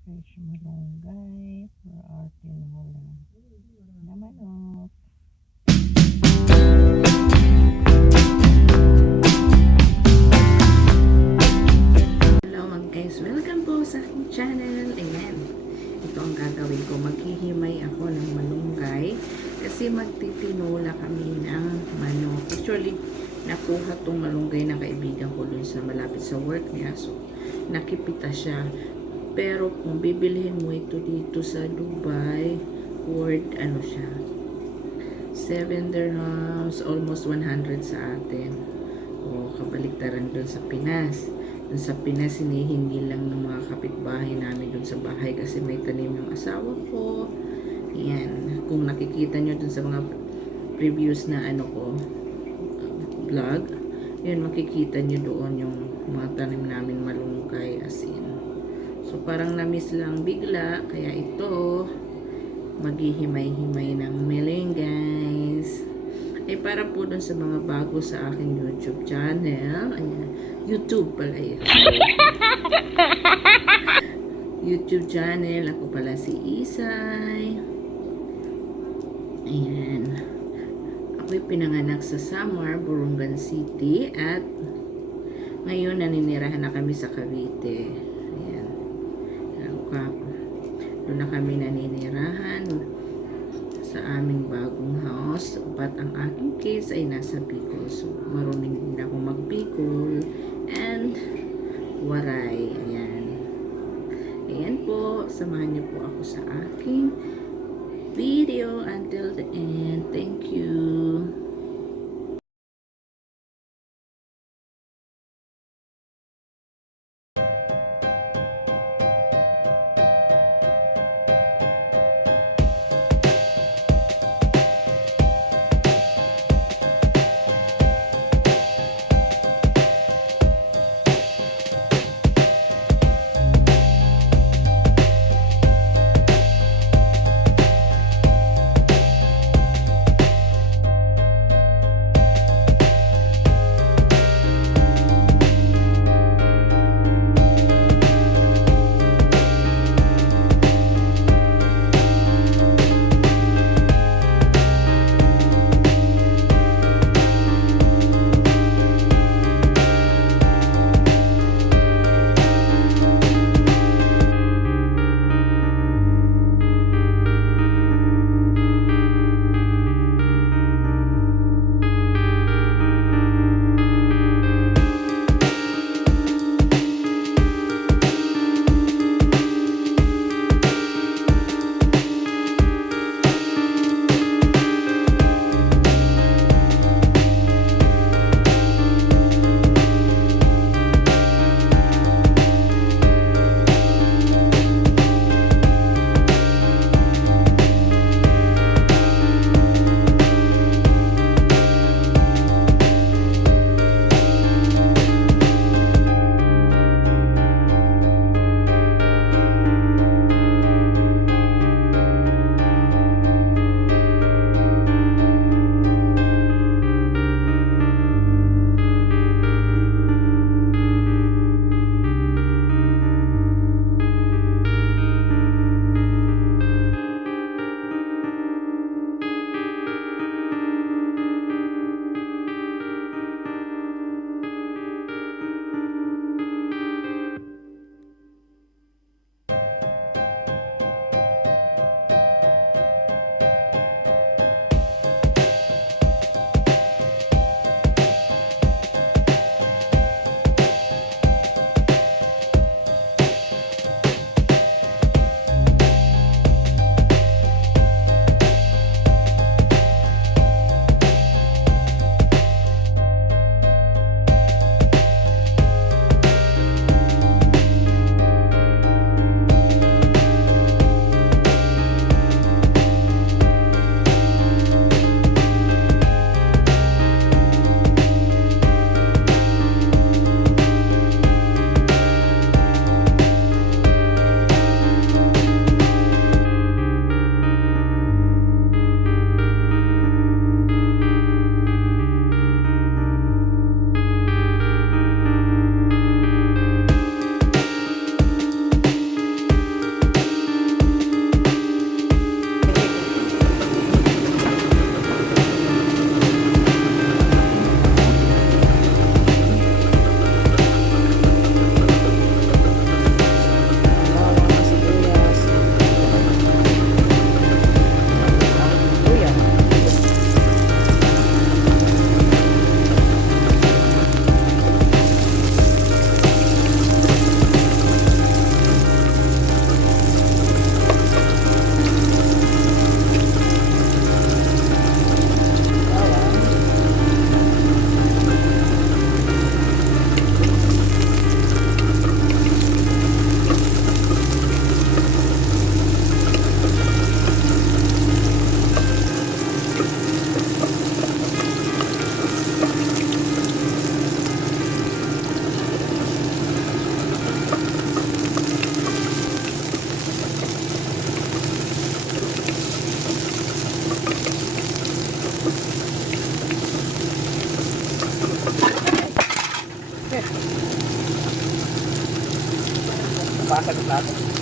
Fresh malunggay for our tinolang na manok. Hello mga guys, welcome po sa aking channel. Ayan, ito ang gagawin ko. Maghihimay ako ng malunggay kasi magtitinula kami ng manok. Actually, nakuha tong malunggay ng kaibigan ko dun sa malapit sa work niya. So, nakipita siya. Pero kung bibilhin mo ito dito sa Dubai, worth ano siya, 7 dirhams, almost 100 sa atin. O kabaliktaran dun sa Pinas. Dun sa Pinas, hinihingi lang ng mga kapitbahay namin dun sa bahay kasi may tanim yung asawa ko. Yan. Kung nakikita nyo dun sa mga previous na ano ko, vlog, yun makikita nyo doon yung mga tanim namin malunggay, asin. So, parang na-miss lang bigla. Kaya ito, maghihimay-himay ng meleng, guys. Ay, para po dun sa mga bago sa aking YouTube channel. Ayan. YouTube pala yan. YouTube channel. Ako pala si Isay. Ayan. Ako'y pinanganak sa Samar, Burungan City. At ngayon, naninirahan na kami sa Cavite. Doon na kami naninirahan sa aming bagong house. But ang aking kids ay nasa Bicol. So, marunong din ako mag-Bicol and Waray. Ayan. Ayan po. Samahan niyo po ako sa aking video until the end. Thank you. lasa ng plato.